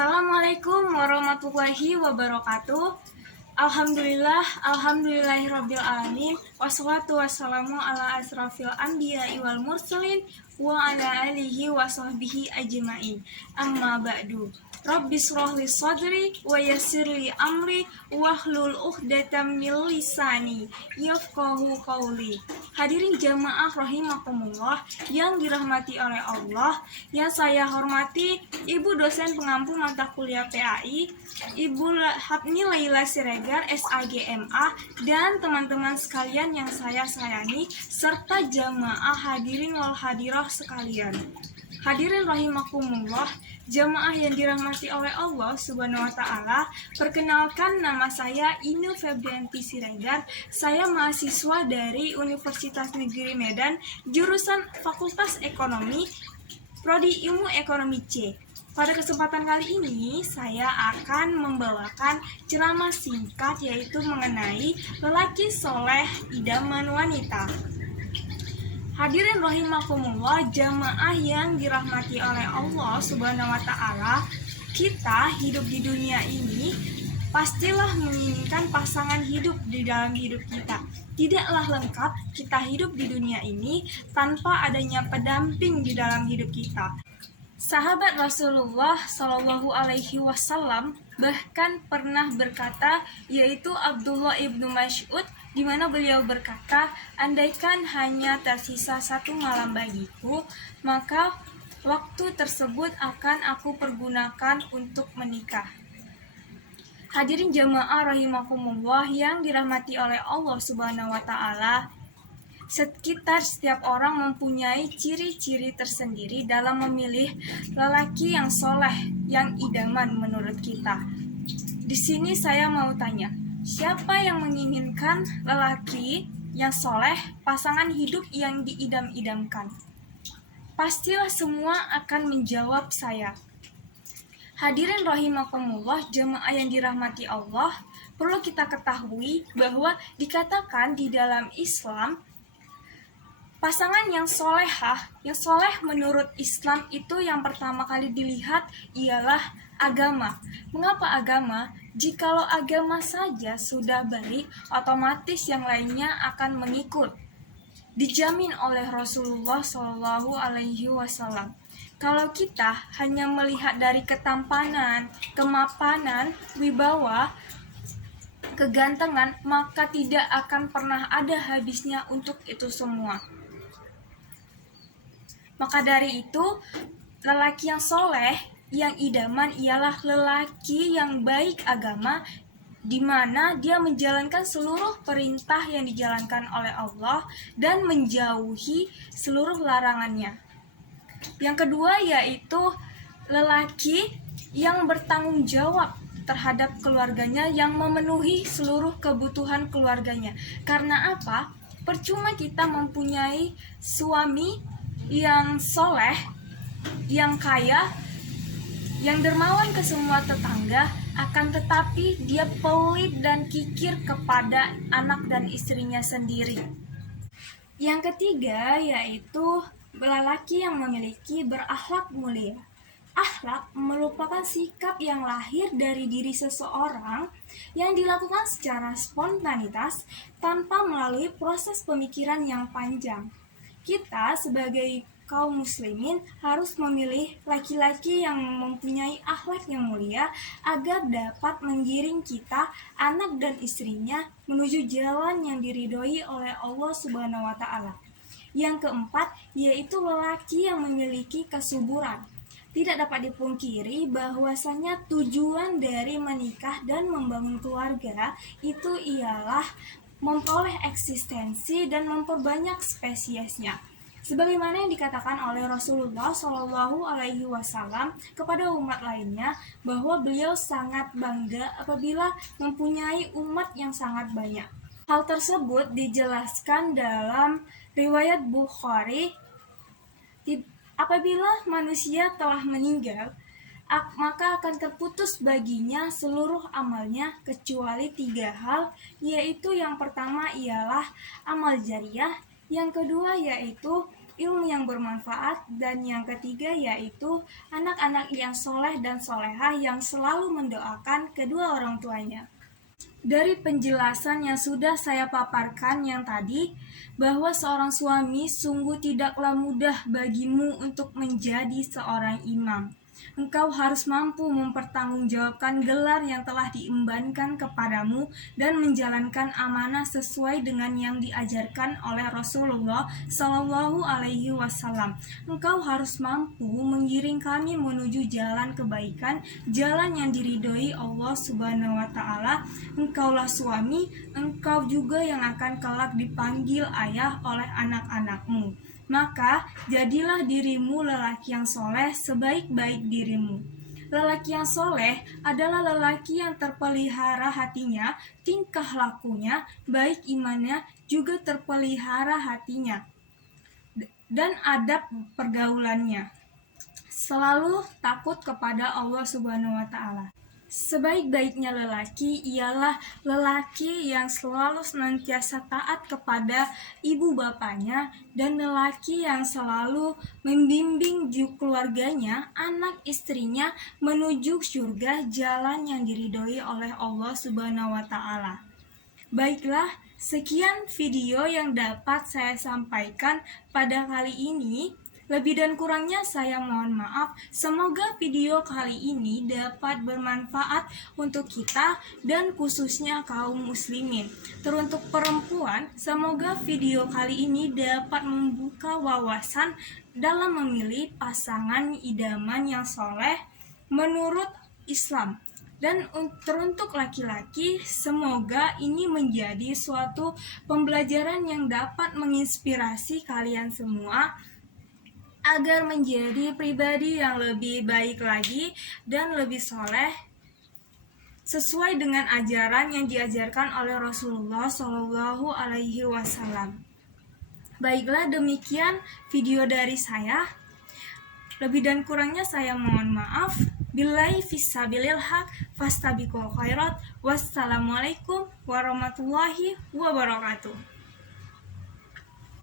Assalamualaikum warahmatullahi wabarakatuh. Alhamdulillahirabbil alamin. Wassalatu wassalamu ala asrafil anbiya'i wal mursalin wa ala alihi wa sahbihi ajma'in. Amma ba'du. Rabbis shrahli sadri wa yassirli amri wahlul 'uqdatam min lisani yafqahu qawli. Hadirin jamaah rahimakumullah yang dirahmati oleh Allah, yang saya hormati Ibu dosen pengampu mata kuliah PAI, Ibu Hapni Laila Siregar SAGMA, dan teman-teman sekalian yang saya sayangi serta jamaah hadirin wal hadirah sekalian. Hadirin rahimakumullah, jamaah yang dirahmati oleh Allah Subhanahu wa taala. Perkenalkan, nama saya Inul Febrianti Siregar. Saya mahasiswa dari Universitas Negeri Medan, jurusan Fakultas Ekonomi, Prodi Ilmu Ekonomi C. Pada kesempatan kali ini, saya akan membawakan ceramah singkat yaitu mengenai lelaki soleh idaman wanita. Hadirin rahimakumullah, jamaah yang dirahmati oleh Allah Subhanahu wa taala, kita hidup di dunia ini pastilah menginginkan pasangan hidup di dalam hidup kita. Tidaklah lengkap kita hidup di dunia ini tanpa adanya pendamping di dalam hidup kita. Sahabat Rasulullah Shallallahu Alaihi Wasallam bahkan pernah berkata, yaitu Abdullah ibnu Mas'ud, di mana beliau berkata, andaikan hanya tersisa satu malam bagiku, maka waktu tersebut akan aku pergunakan untuk menikah. Hadirin jamaah rahimakumullah yang dirahmati oleh Allah Subhanahu wa taala, sekitar setiap orang mempunyai ciri-ciri tersendiri dalam memilih lelaki yang soleh, yang idaman menurut kita. Di sini saya mau tanya, siapa yang menginginkan lelaki yang soleh, pasangan hidup yang diidam-idamkan? Pastilah semua akan menjawab saya. Hadirin rahimakumullah, jemaah yang dirahmati Allah, perlu kita ketahui bahwa dikatakan di dalam Islam, pasangan yang solehah, yang soleh menurut Islam itu yang pertama kali dilihat ialah agama. Mengapa agama? Jikalau agama saja sudah baik, otomatis yang lainnya akan mengikut. Dijamin oleh Rasulullah Shallallahu Alaihi Wasallam. Kalau kita hanya melihat dari ketampanan, kemapanan, wibawa, kegantengan, maka tidak akan pernah ada habisnya untuk itu semua. Maka dari itu, lelaki yang soleh, yang idaman ialah lelaki yang baik agama, di mana dia menjalankan seluruh perintah yang dijalankan oleh Allah dan menjauhi seluruh larangannya. Yang kedua yaitu lelaki yang bertanggung jawab terhadap keluarganya, yang memenuhi seluruh kebutuhan keluarganya. Karena apa? Percuma kita mempunyai suami yang soleh, yang kaya, yang dermawan ke semua tetangga, akan tetapi dia pelit dan kikir kepada anak dan istrinya sendiri. Yang ketiga yaitu lelaki yang memiliki berakhlak mulia. Akhlak merupakan sikap yang lahir dari diri seseorang yang dilakukan secara spontanitas tanpa melalui proses pemikiran yang panjang. Kita sebagai kaum muslimin harus memilih laki-laki yang mempunyai akhlak yang mulia agar dapat menggiring kita, anak dan istrinya menuju jalan yang diridhoi oleh Allah Subhanahu wa taala. Yang keempat yaitu lelaki yang memiliki kesuburan. Tidak dapat dipungkiri bahwasanya tujuan dari menikah dan membangun keluarga itu ialah memperoleh eksistensi dan memperbanyak spesiesnya. Sebagaimana yang dikatakan oleh Rasulullah Shallallahu Alaihi Wasallam kepada umat lainnya, bahwa beliau sangat bangga apabila mempunyai umat yang sangat banyak. Hal tersebut dijelaskan dalam riwayat Bukhari. Apabila manusia telah meninggal, maka akan terputus baginya seluruh amalnya kecuali 3 hal, yaitu yang pertama ialah amal jariyah, yang kedua yaitu ilmu yang bermanfaat, dan yang ketiga yaitu anak-anak yang soleh dan solehah yang selalu mendoakan kedua orang tuanya. Dari penjelasan yang sudah saya paparkan yang tadi, bahwa seorang suami sungguh tidaklah mudah bagimu untuk menjadi seorang imam. Engkau harus mampu mempertanggungjawabkan gelar yang telah diembankan kepadamu dan menjalankan amanah sesuai dengan yang diajarkan oleh Rasulullah Shallallahu Alaihi Wasallam. Engkau harus mampu mengiring kami menuju jalan kebaikan, jalan yang diridhoi Allah Subhanahu Wa Taala. Engkaulah suami, engkau juga yang akan kelak dipanggil ayah oleh anak-anakmu. Maka jadilah dirimu lelaki yang soleh sebaik-baik dirimu. Lelaki yang soleh adalah lelaki yang terpelihara hatinya, tingkah lakunya, baik imannya juga terpelihara hatinya, dan adab pergaulannya. Selalu takut kepada Allah Subhanahu wa Ta'ala. Sebaik-baiknya lelaki ialah lelaki yang selalu senantiasa taat kepada ibu bapaknya, dan lelaki yang selalu membimbing keluarganya, anak istrinya menuju surga, jalan yang diridhoi oleh Allah Subhanahu wa Ta'ala. Baiklah, sekian video yang dapat saya sampaikan pada kali ini. Lebih dan kurangnya saya mohon maaf. Semoga video kali ini dapat bermanfaat untuk kita dan khususnya kaum muslimin. Teruntuk perempuan, semoga video kali ini dapat membuka wawasan dalam memilih pasangan idaman yang soleh menurut Islam. Dan teruntuk laki-laki, semoga ini menjadi suatu pembelajaran yang dapat menginspirasi kalian semua agar menjadi pribadi yang lebih baik lagi dan lebih soleh sesuai dengan ajaran yang diajarkan oleh Rasulullah Shallallahu Alaihi Wasallam. Baiklah, demikian video dari saya. Lebih dan kurangnya saya mohon maaf. Billahi fisabilil haq fastabiqul khairat. Wassalamualaikum warahmatullahi wabarakatuh.